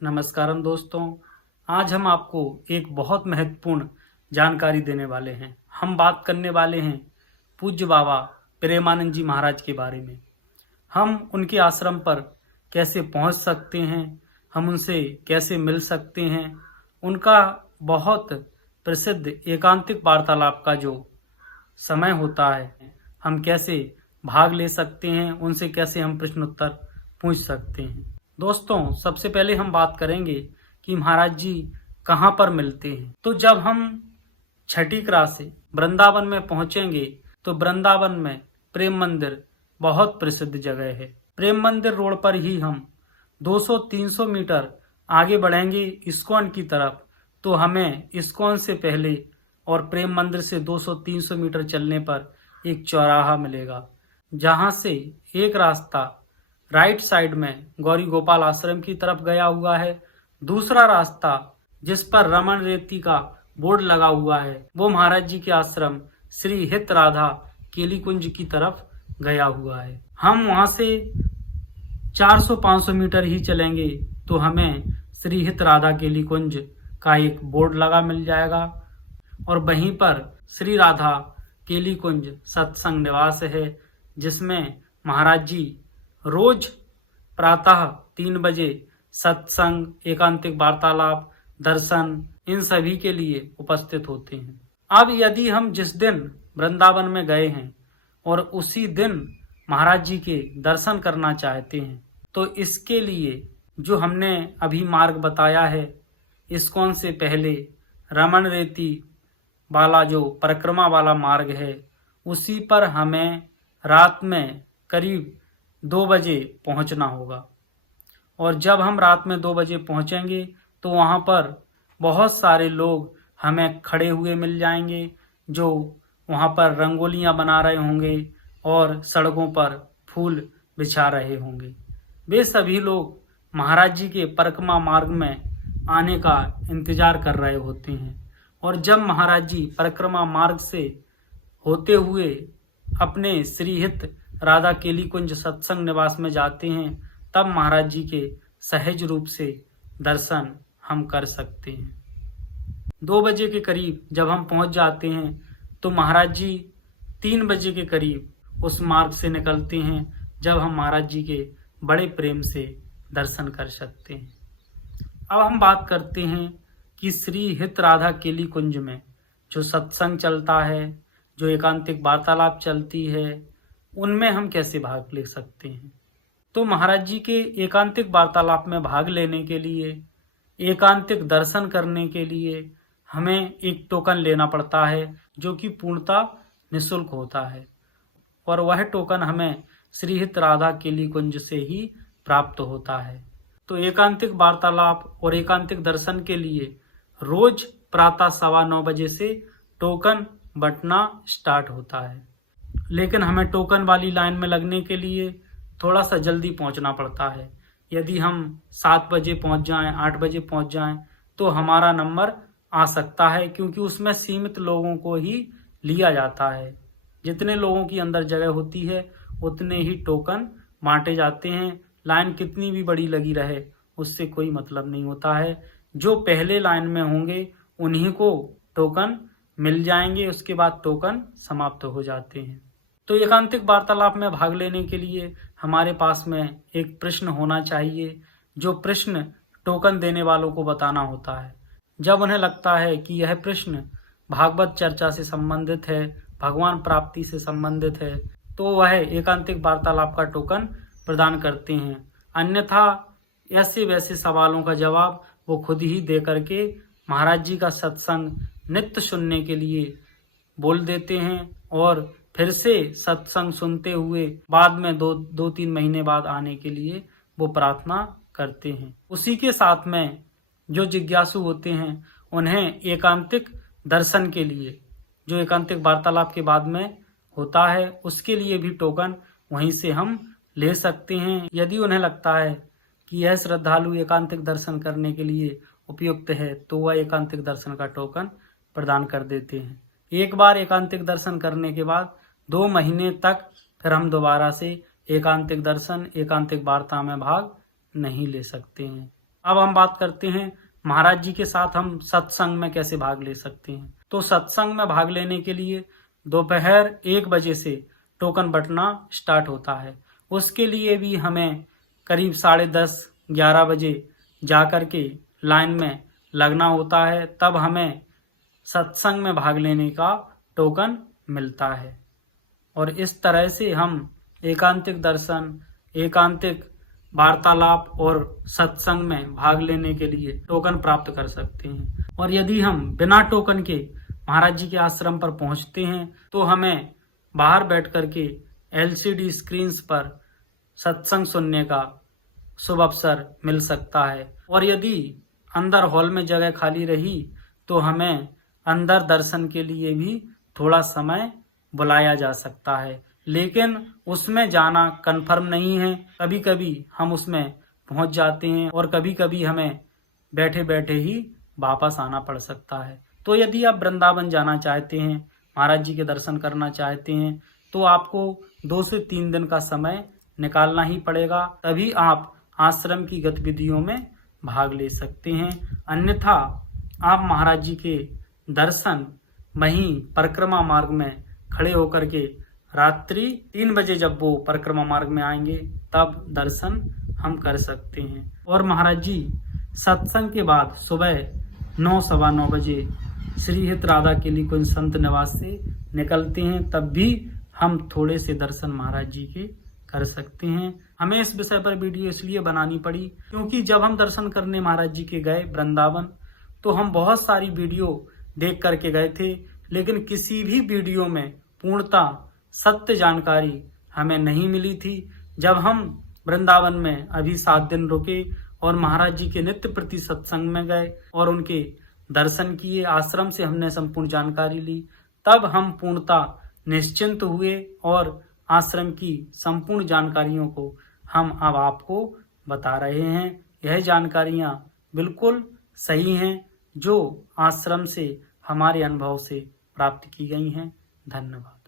नमस्कारम दोस्तों। आज हम आपको एक बहुत महत्वपूर्ण जानकारी देने वाले हैं। हम बात करने वाले हैं पूज्य बाबा प्रेमानंद जी महाराज के बारे में। हम उनके आश्रम पर कैसे पहुंच सकते हैं, हम उनसे कैसे मिल सकते हैं, उनका बहुत प्रसिद्ध एकांतिक वार्तालाप का जो समय होता है, हम कैसे भाग ले सकते हैं, उनसे कैसे हम प्रश्न उत्तर पूछ सकते हैं। दोस्तों, सबसे पहले हम बात करेंगे कि महाराज जी कहाँ पर मिलते हैं। तो जब हम छठी क्रास से वृंदावन में पहुंचेंगे तो वृंदावन में प्रेम मंदिर बहुत प्रसिद्ध जगह है। प्रेम मंदिर रोड पर ही हम 200-300 मीटर आगे बढ़ेंगे इस्कॉन की तरफ, तो हमें इस्कॉन से पहले और प्रेम मंदिर से 200-300 मीटर चलने पर एक चौराहा मिलेगा, जहां से एक रास्ता राइट साइड में गौरी गोपाल आश्रम की तरफ गया हुआ है। दूसरा रास्ता जिस पर रमन रेती का बोर्ड लगा हुआ है वो महाराज जी के आश्रम श्री हित राधा केली कुंज की तरफ गया हुआ है। हम वहां से 400-500 मीटर ही चलेंगे तो हमें श्री हित राधा केली कुंज का एक बोर्ड लगा मिल जाएगा और वहीं पर श्री राधा केली कुंज सत्संग निवास है, जिसमें महाराज जी रोज प्रातः 3 बजे सत्संग, एकांतिक वार्तालाप, दर्शन इन सभी के लिए उपस्थित होते हैं। अब यदि हम जिस दिन वृंदावन में गए हैं और उसी दिन महाराज जी के दर्शन करना चाहते हैं तो इसके लिए जो हमने अभी मार्ग बताया है, इस्कॉन से पहले रमन रेती वाला जो परिक्रमा वाला मार्ग है, उसी पर हमें रात में करीब 2 बजे पहुंचना होगा। और जब हम रात में 2 बजे पहुंचेंगे तो वहां पर बहुत सारे लोग हमें खड़े हुए मिल जाएंगे, जो वहां पर रंगोलियां बना रहे होंगे और सड़कों पर फूल बिछा रहे होंगे। वे सभी लोग महाराज जी के परिक्रमा मार्ग में आने का इंतजार कर रहे होते हैं। और जब महाराज जी परिक्रमा मार्ग से होते हुए अपने श्रीहित राधा केली कुंज सत्संग निवास में जाते हैं, तब महाराज जी के सहज रूप से दर्शन हम कर सकते हैं। 2 बजे के करीब जब हम पहुंच जाते हैं तो महाराज जी 3 बजे के करीब उस मार्ग से निकलते हैं, जब हम महाराज जी के बड़े प्रेम से दर्शन कर सकते हैं। अब हम बात करते हैं कि श्री हित राधा केली कुंज में जो सत्संग चलता है, जो एकांतिक वार्तालाप चलती है, उनमें हम कैसे भाग ले सकते हैं। तो महाराज जी के एकांतिक वार्तालाप में भाग लेने के लिए, एकांतिक दर्शन करने के लिए हमें एक टोकन लेना पड़ता है, जो कि पूर्णतः निःशुल्क होता है और वह टोकन हमें श्री हित राधा केली कुंज से ही प्राप्त होता है। तो एकांतिक वार्तालाप और एकांतिक दर्शन के लिए रोज प्रातः 9:15 बजे से टोकन बंटना स्टार्ट होता है, लेकिन हमें टोकन वाली लाइन में लगने के लिए थोड़ा सा जल्दी पहुंचना पड़ता है। यदि हम 7 बजे पहुंच जाएं, 8 बजे पहुंच जाएं तो हमारा नंबर आ सकता है, क्योंकि उसमें सीमित लोगों को ही लिया जाता है। जितने लोगों की अंदर जगह होती है उतने ही टोकन बांटे जाते हैं। लाइन कितनी भी बड़ी लगी रहे उससे कोई मतलब नहीं होता है। जो पहले लाइन में होंगे उन्हीं को टोकन मिल जाएंगे, उसके बाद टोकन समाप्त हो जाते हैं। तो एकांतिक वार्तालाप में भाग लेने के लिए हमारे पास में एक प्रश्न होना चाहिए, जो प्रश्न टोकन देने वालों को बताना होता है। जब उन्हें लगता है कि यह प्रश्न भागवत चर्चा से संबंधित है, भगवान प्राप्ति से संबंधित है, तो वह एकांतिक वार्तालाप का टोकन प्रदान करते हैं। अन्यथा ऐसे वैसे सवालों का जवाब वो खुद ही दे करके महाराज जी का सत्संग नित्य सुनने के लिए बोल देते हैं और फिर से सत्संग सुनते हुए बाद में 2-3 महीने बाद आने के लिए वो प्रार्थना करते हैं। उसी के साथ में जो जिज्ञासु होते हैं उन्हें एकांतिक दर्शन के लिए, जो एकांतिक वार्तालाप के बाद में होता है, उसके लिए भी टोकन वहीं से हम ले सकते हैं। यदि उन्हें लगता है कि यह श्रद्धालु एकांतिक दर्शन करने के लिए उपयुक्त है तो वह एकांतिक दर्शन का टोकन प्रदान कर देते हैं। एक बार एकांतिक दर्शन करने के बाद 2 महीने तक फिर हम दोबारा से एकांतिक दर्शन, एकांतिक वार्ता में भाग नहीं ले सकते हैं। अब हम बात करते हैं महाराज जी के साथ हम सत्संग में कैसे भाग ले सकते हैं। तो सत्संग में भाग लेने के लिए दोपहर 1 बजे से टोकन बंटना स्टार्ट होता है। उसके लिए भी हमें करीब 10:30-11 बजे जा कर के लाइन में लगना होता है, तब हमें सत्संग में भाग लेने का टोकन मिलता है। और इस तरह से हम एकांतिक दर्शन, एकांतिक वार्तालाप और सत्संग में भाग लेने के लिए टोकन प्राप्त कर सकते हैं। और यदि हम बिना टोकन के महाराज जी के आश्रम पर पहुंचते हैं तो हमें बाहर बैठ करके LCD स्क्रीन्स पर सत्संग सुनने का शुभ अवसर मिल सकता है। और यदि अंदर हॉल में जगह खाली रही तो हमें अंदर दर्शन के लिए भी थोड़ा समय बुलाया जा सकता है, लेकिन उसमें जाना कंफर्म नहीं है। कभी कभी हम उसमें पहुंच जाते हैं और कभी कभी हमें बैठे बैठे ही वापस आना पड़ सकता है। तो यदि आप वृंदावन जाना चाहते हैं, महाराज जी के दर्शन करना चाहते हैं, तो आपको 2 से 3 दिन का समय निकालना ही पड़ेगा, तभी आप आश्रम की गतिविधियों में भाग ले सकते हैं। अन्यथा आप महाराज जी के दर्शन वहीं परिक्रमा मार्ग में खड़े होकर के रात्रि 3 बजे जब वो परिक्रमा मार्ग में आएंगे तब दर्शन हम कर सकते हैं। और महाराज जी सत्संग के बाद सुबह 9, सवा 9 बजे श्री हित राधा केली कुंज संत निवास से निकलते हैं, तब भी हम थोड़े से दर्शन महाराज जी के कर सकते हैं। हमें इस विषय पर वीडियो इसलिए बनानी पड़ी क्योंकि जब हम दर्शन करने महाराज जी के गए वृंदावन, तो हम बहुत सारी वीडियो देख करके गए थे, लेकिन किसी भी वीडियो में पूर्णतः सत्य जानकारी हमें नहीं मिली थी। जब हम वृंदावन में अभी 7 दिन रुके और महाराज जी के नित्य प्रति सत्संग में गए और उनके दर्शन किए, आश्रम से हमने संपूर्ण जानकारी ली, तब हम पूर्णतः निश्चिंत हुए और आश्रम की संपूर्ण जानकारियों को हम अब आपको बता रहे हैं। यह जानकारियां बिल्कुल सही हैं जो आश्रम से हमारे अनुभव से प्राप्त की गई हैं। धन्यवाद।